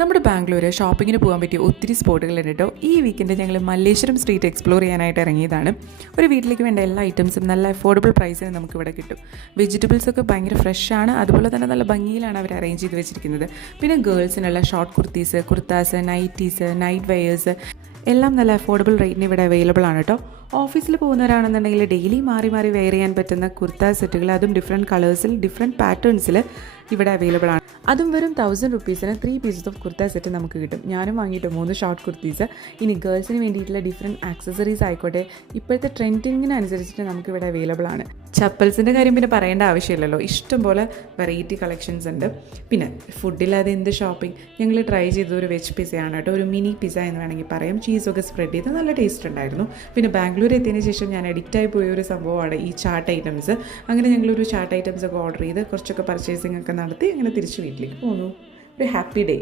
നമ്മുടെ ബാംഗ്ലൂർ ഷോപ്പിങ്ങിന് പോകാൻ പറ്റിയ ഒത്തിരി സ്പോട്ടുകളുണ്ട് കേട്ടോ. ഈ വീക്കെൻഡ് ഞങ്ങൾ മല്ലേശ്വരം സ്ട്രീറ്റ് എക്സ്പ്ലോർ ചെയ്യാനായിട്ട് ഇറങ്ങിയതാണ്. ഒരു വീട്ടിലേക്ക് വേണ്ട എല്ലാ ഐറ്റംസും നല്ല അഫോർഡബിൾ പ്രൈസിന് നമുക്കിവിടെ കിട്ടും. വെജിറ്റബിൾസൊക്കെ ഭയങ്കര ഫ്രഷാണ്, അതുപോലെ തന്നെ നല്ല ഭംഗിയിലാണ് അവർ അറേഞ്ച് ചെയ്ത് വെച്ചിരിക്കുന്നത്. പിന്നെ ഗേൾസിനുള്ള short kurtis, kurtas, nighties, night wears എല്ലാം നല്ല അഫോർഡബിൾ റേറ്റിന് ഇവിടെ അവൈലബിൾ ആണ് കേട്ടോ. ഓഫീസിൽ പോകുന്നവരാണെന്നുണ്ടെങ്കിൽ ഡെയിലി മാറി മാറി വെയർ ചെയ്യാൻ പറ്റുന്ന കുർത്ത സെറ്റുകൾ, അതും ഡിഫറെൻറ്റ് കളേഴ്സിൽ ഡിഫറെൻറ്റ് പാറ്റേൺസിൽ ഇവിടെ അവൈലബിൾ ആണ്. അതും വെറും 1000 റുപ്പീസിന് 3 പീസസ് ഓഫ് കുർത്ത സെറ്റ് നമുക്ക് കിട്ടും. ഞാനും വാങ്ങിയിട്ട് 3 ഷോർട്ട് കുർത്തീസ്. ഇനി ഗേൾസിന് വേണ്ടിയിട്ടുള്ള ഡിഫറെൻറ്റ് ആക്സസറീസ് ആയിക്കോട്ടെ, ഇപ്പോഴത്തെ ട്രെൻഡിങ്ങിനനുസരിച്ചിട്ട് നമുക്കിവിടെ അവൈലബിൾ ആണ്. ചപ്പൽസിൻ്റെ കാര്യം പിന്നെ പറയേണ്ട ആവശ്യമില്ലല്ലോ, ഇഷ്ടംപോലെ വെറൈറ്റി കളക്ഷൻസ് ഉണ്ട്. പിന്നെ ഫുഡില്ലാതെ എന്ത് ഷോപ്പിംഗ്. ഞങ്ങൾ ട്രൈ ചെയ്തത് ഒരു വെജ് പിസ്സയാണ് കേട്ടോ, ഒരു മിനി പിസ്സ എന്ന് വേണമെങ്കിൽ പറയാം. ചീസൊക്കെ സ്പ്രെഡ് ചെയ്ത് നല്ല ടേസ്റ്റ് ഉണ്ടായിരുന്നു. പിന്നെ ബാംഗ്ലൂർ എത്തിയതിന് ശേഷം ഞാൻ അഡിക്റ്റായി പോയൊരു സംഭവമാണ് ഈ ചാട്ട് ഐറ്റംസ്. അങ്ങനെ ഞങ്ങളൊരു ചാട്ട് ഐറ്റംസ് ഒക്കെ ഓർഡർ ചെയ്ത് കുറച്ചൊക്കെ പർച്ചേസിംഗ് ഒക്കെ നടത്തി അങ്ങനെ തിരിച്ച് വീട്ടിലേക്ക് പോന്നു. ഒരു ഹാപ്പി ഡേ.